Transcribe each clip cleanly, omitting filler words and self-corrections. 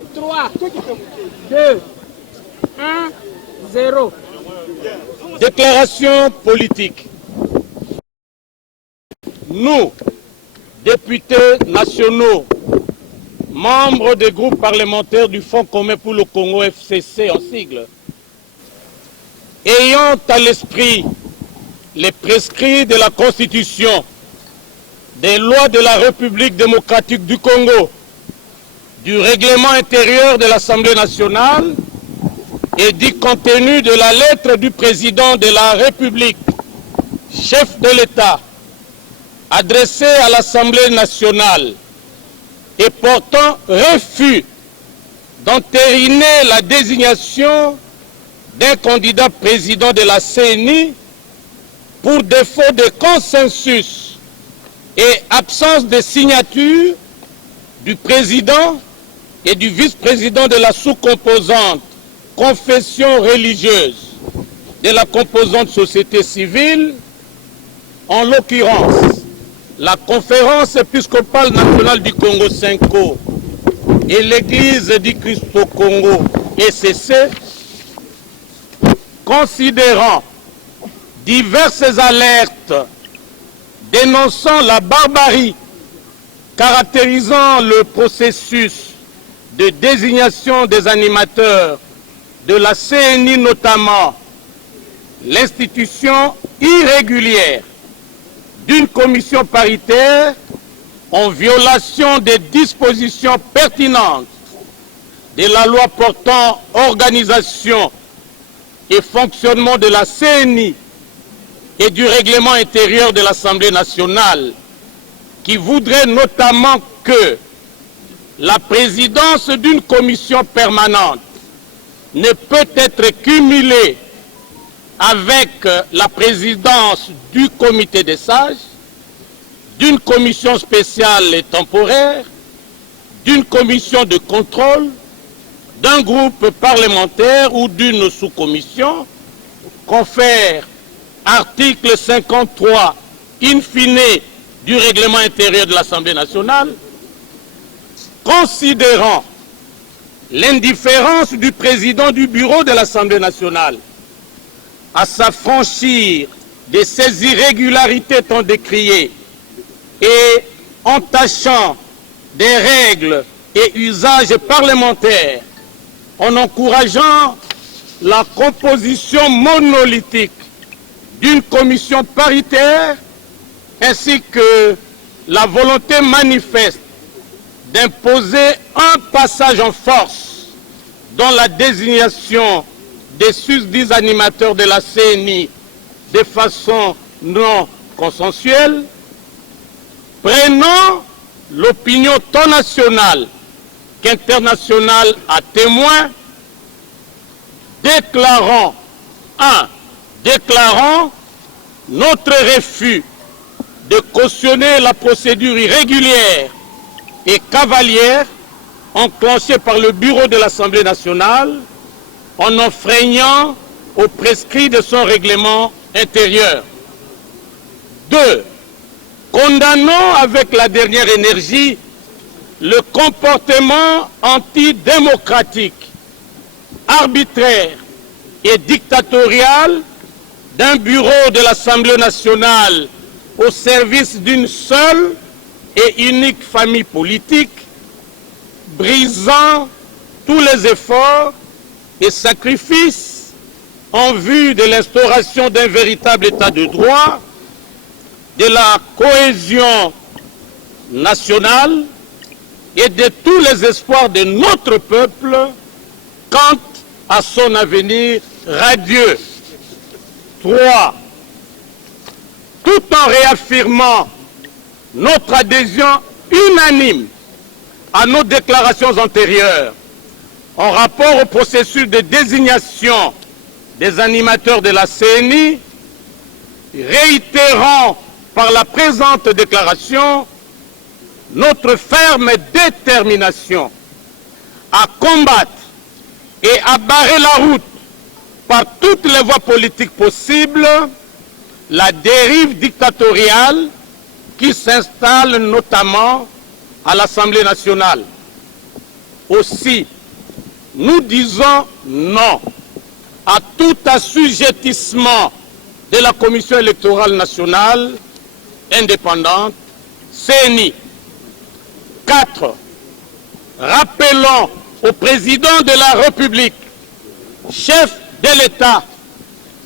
3, 2, 1, 0. Déclaration politique. Nous, députés nationaux, membres des groupes parlementaires du Fonds commun pour le Congo FCC en sigle, ayant à l'esprit les prescrits de la Constitution, des lois de la République démocratique du Congo, du règlement intérieur de l'Assemblée nationale et du contenu de la lettre du président de la République, chef de l'État, adressée à l'Assemblée nationale et portant refus d'entériner la désignation d'un candidat président de la CENI pour défaut de consensus et absence de signature du président et du vice-président de la sous-composante confession religieuse de la composante société civile, en l'occurrence la Conférence épiscopale nationale du Congo (CENCO) et l'Église du Christ au Congo (ECC), considérant diverses alertes dénonçant la barbarie caractérisant le processus de désignation des animateurs de la CENI, notamment l'institution irrégulière d'une commission paritaire en violation des dispositions pertinentes de la loi portant organisation et fonctionnement de la CENI et du règlement intérieur de l'Assemblée nationale, qui voudrait notamment que la présidence d'une commission permanente ne peut être cumulée avec la présidence du comité des sages, d'une commission spéciale et temporaire, d'une commission de contrôle, d'un groupe parlementaire ou d'une sous-commission, confère article 53 in fine du règlement intérieur de l'Assemblée nationale, considérant l'indifférence du président du bureau de l'Assemblée nationale à s'affranchir de ces irrégularités tant décriées et entachant des règles et usages parlementaires, en encourageant la composition monolithique d'une commission paritaire ainsi que la volonté manifeste d'imposer un passage en force dans la désignation des susdits animateurs de la CENI de façon non consensuelle, prenant l'opinion tant nationale qu'internationale à témoin, déclarant notre refus de cautionner la procédure irrégulière et cavalière enclenchée par le bureau de l'Assemblée nationale en enfreignant aux prescrits de son règlement intérieur. 2. Condamnons avec la dernière énergie le comportement antidémocratique, arbitraire et dictatorial d'un bureau de l'Assemblée nationale au service d'une seule et unique famille politique, brisant tous les efforts et sacrifices en vue de l'instauration d'un véritable état de droit, de la cohésion nationale et de tous les espoirs de notre peuple quant à son avenir radieux. 3. Tout en réaffirmant notre adhésion unanime à nos déclarations antérieures en rapport au processus de désignation des animateurs de la CENI, réitérant par la présente déclaration notre ferme détermination à combattre et à barrer la route par toutes les voies politiques possibles la dérive dictatoriale qui s'installe notamment à l'Assemblée nationale. Aussi, nous disons non à tout assujettissement de la Commission électorale nationale indépendante, CENI. 4. Rappelons au président de la République, chef de l'État,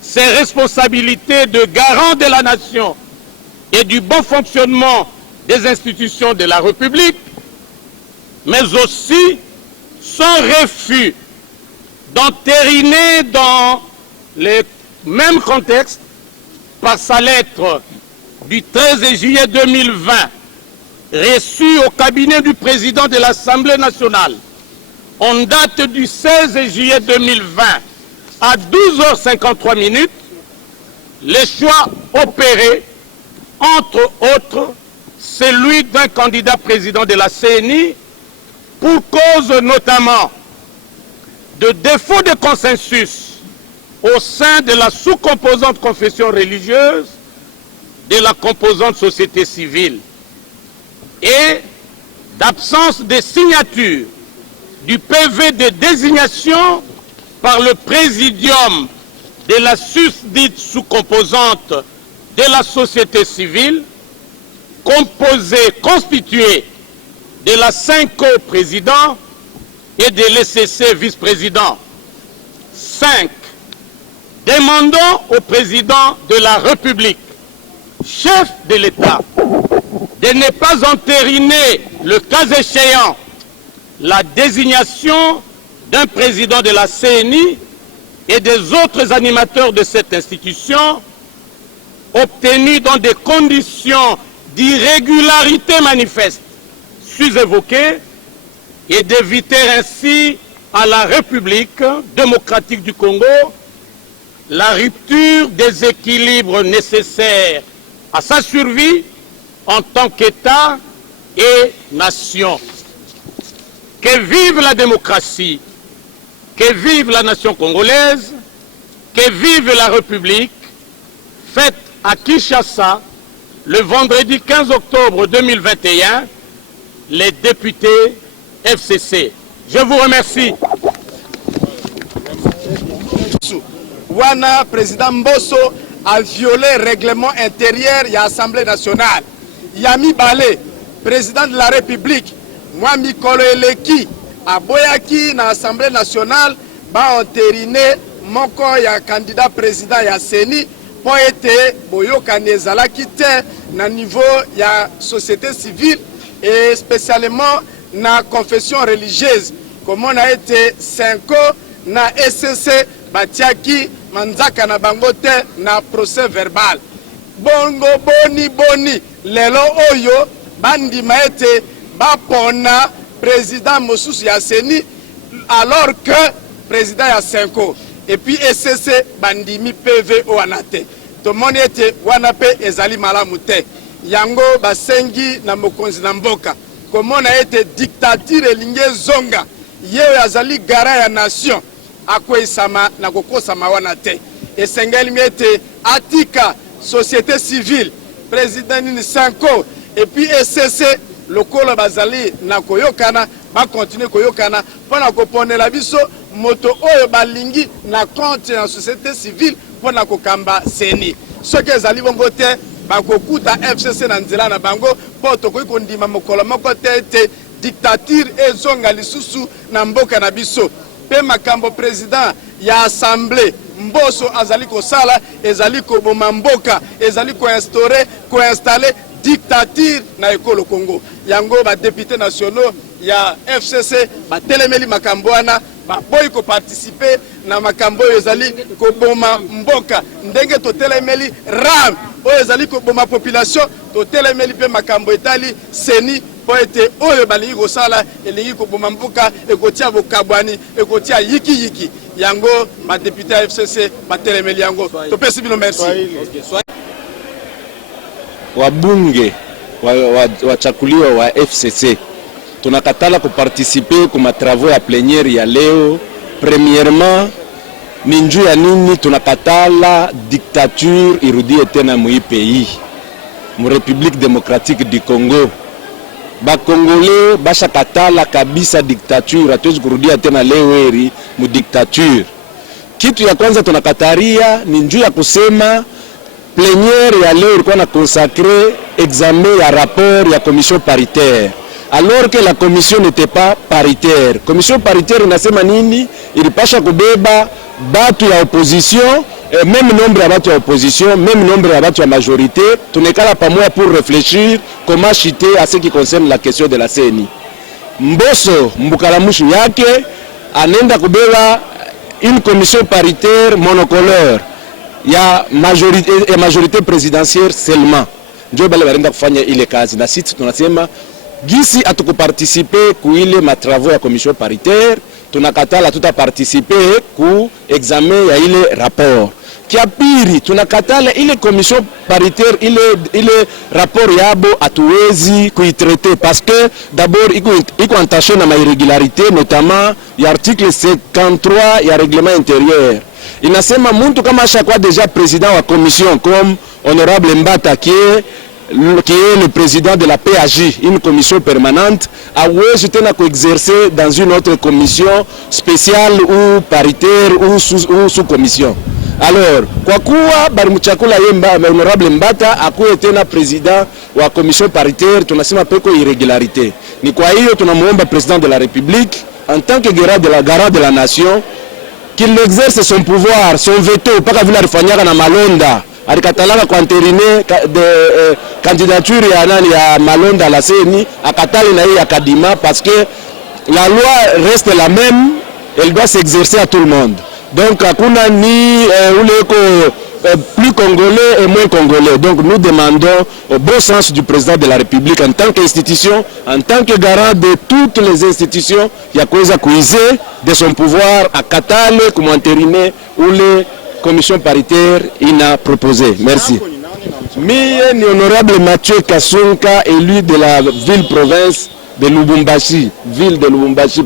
ses responsabilités de garant de la nation et du bon fonctionnement des institutions de la République, mais aussi son refus d'entériner dans le même contexte, par sa lettre du 13 juillet 2020, reçue au cabinet du président de l'Assemblée nationale, en date du 16 juillet 2020, à 12h53, les choix opérés, entre autres, celui d'un candidat président de la CENI, pour cause notamment de défaut de consensus au sein de la sous-composante confession religieuse, de la composante société civile, et d'absence de signature du PV de désignation par le présidium de la susdite sous-composante de la société civile, constituée de la 5 co-présidents et de l'ECC vice-président. 5. Demandons au président de la République, chef de l'État, de ne pas entériner, le cas échéant, la désignation d'un président de la CENI et des autres animateurs de cette institution obtenus dans des conditions d'irrégularité manifeste sus-évoquées et d'éviter ainsi à la République démocratique du Congo la rupture des équilibres nécessaires à sa survie en tant qu'État et nation. Que vive la démocratie, que vive la nation congolaise, que vive la République, faite à Kinshasa le vendredi 15 octobre 2021, les députés FCC. Je vous remercie. Wana président Mbosso a violé le règlement intérieur de l'Assemblée nationale. Yami Balé, président de la République, moi Mikolo Eleki, a boyaki na l'Assemblée nationale, ba entériné moko ya candidat président ya CENI pour être boyoka nezala kite na niveau ya société civile et spécialement na confession religieuse. Comme on a été 5 ans na SCC batiaki manzaka na bangote na procès verbal. Bongo boni lelo oyo bandima ete bapona président mosusu ya CENI alors que président ya 5 ans. Et puis SCC bandimi PV o anate. Tomoni ete wana pe ezali malamu te. Yango basengi na mokonzi na mboka. Komona ete dictature elinge zonga. Yeo azali gara ya nation. Akwe sama na kokosama wana te. Esengeli miete atika société civile président ni 5 ans et puis SCC lokolo bazali na koyokana ba continuer koyokana pona koponela biso moto oyo balingi na compte na société civile pona kokamba CENI. Ce que ezali bongo te bakokuta FCC na nzela na bango poto koyi kondima mokolo moko te dictature ezonga lisusu na mboka na biso. Pe makambo président ya assemblée Mbosso azali kosala ezali koboma mboka ezali koinstaller dictature na ekolo Congo. Yango ba députés nationaux ya FCC ba telemeli makambo wana ba boy ko participer na makambo ezali koboma mboka ndenge to telemeli ram o ezali koboma population to telemeli pe makambo etali CENI po ete oyo balingi kosala elingi koboma mboka ekotia bokabwani ekotia yiki yango ma député à FCC batelemeli yango topesi bino merci. Wabunge wachakuliwa wa FCC tunakatala kuparticiper kuma travaux ya plénière ya leo. Premièrement, ni njuu ya nini tunakatala dictature irudie tena mu pays mu République démocratique du Congo. Bakongole basha katala kabisa dictature, hatuwezi kurudia tena leweri mu dictature. Kitu ya kwanza tunakataria ni njuu ya kusema plénière ya leo ilikuwa na consacré examen ya rapport ya commission paritaire, alors que la commission n'était pas paritaire. Commission paritaire inasema nini? Ilipasha kubeba batu ya opposition, même nombre ya batu ya opposition, même nombre ya batu ya majorité, tunekala pamoja pour réfléchir comment chuter à ce qui concerne la question de la CENI. Mboso mbukalamushu yake anenda kubeba une commission paritaire monocolore ya majorité présidentielle seulement, ndio bale barenda kufanya ile kazi. Na sisi tunasema gisi atukuparticiper ku ile matravaux ya commission paritaire, tunakatala tutaparticiper ku examen ya ile rapport. Kia pili tunakatala ile commission paritaire ile rapport yabo atuwezi kuitraiter parce que d'abord iko entaché na irrégularité, notamment ya article 53 ya règlement intérieur. Inasema muntu kama ashakuwa déjà président wa commission comme honorable Mbata qui est le président de la PAJ, une commission permanente, awezi tena exercer dans une autre commission spéciale ou paritaire ou sous-commission. Alors, kwa kuwa barimuchakula ye honorable Mbata akuwe tena président wa commission paritaire, tunasema peko irrégularité. Ni kwa hiyo tunamuomba président de la République en tant que garant de la nation qu'il exerce son pouvoir, son veto, paka vile alifanyaka na Malonda. Alikatalaka kwa entériner candidature ya nani ya Malonda à la CENI, akatali na hii akadima parce que la loi reste la même, elle doit s'exercer à tout le monde. Donc hakuna ni plus congolais et moins congolais. Donc nous demandons au bon sens du président de la République en tant qu'institution, en tant que garant de toutes les institutions, il y a quoi kuiser de son pouvoir à Katale comme entériner ou les commissions paritaires il a proposé. Merci. Mie ni honorable Mathieu Kasunka, élu de la ville-province de Lubumbashi, ville de Lubumbashi.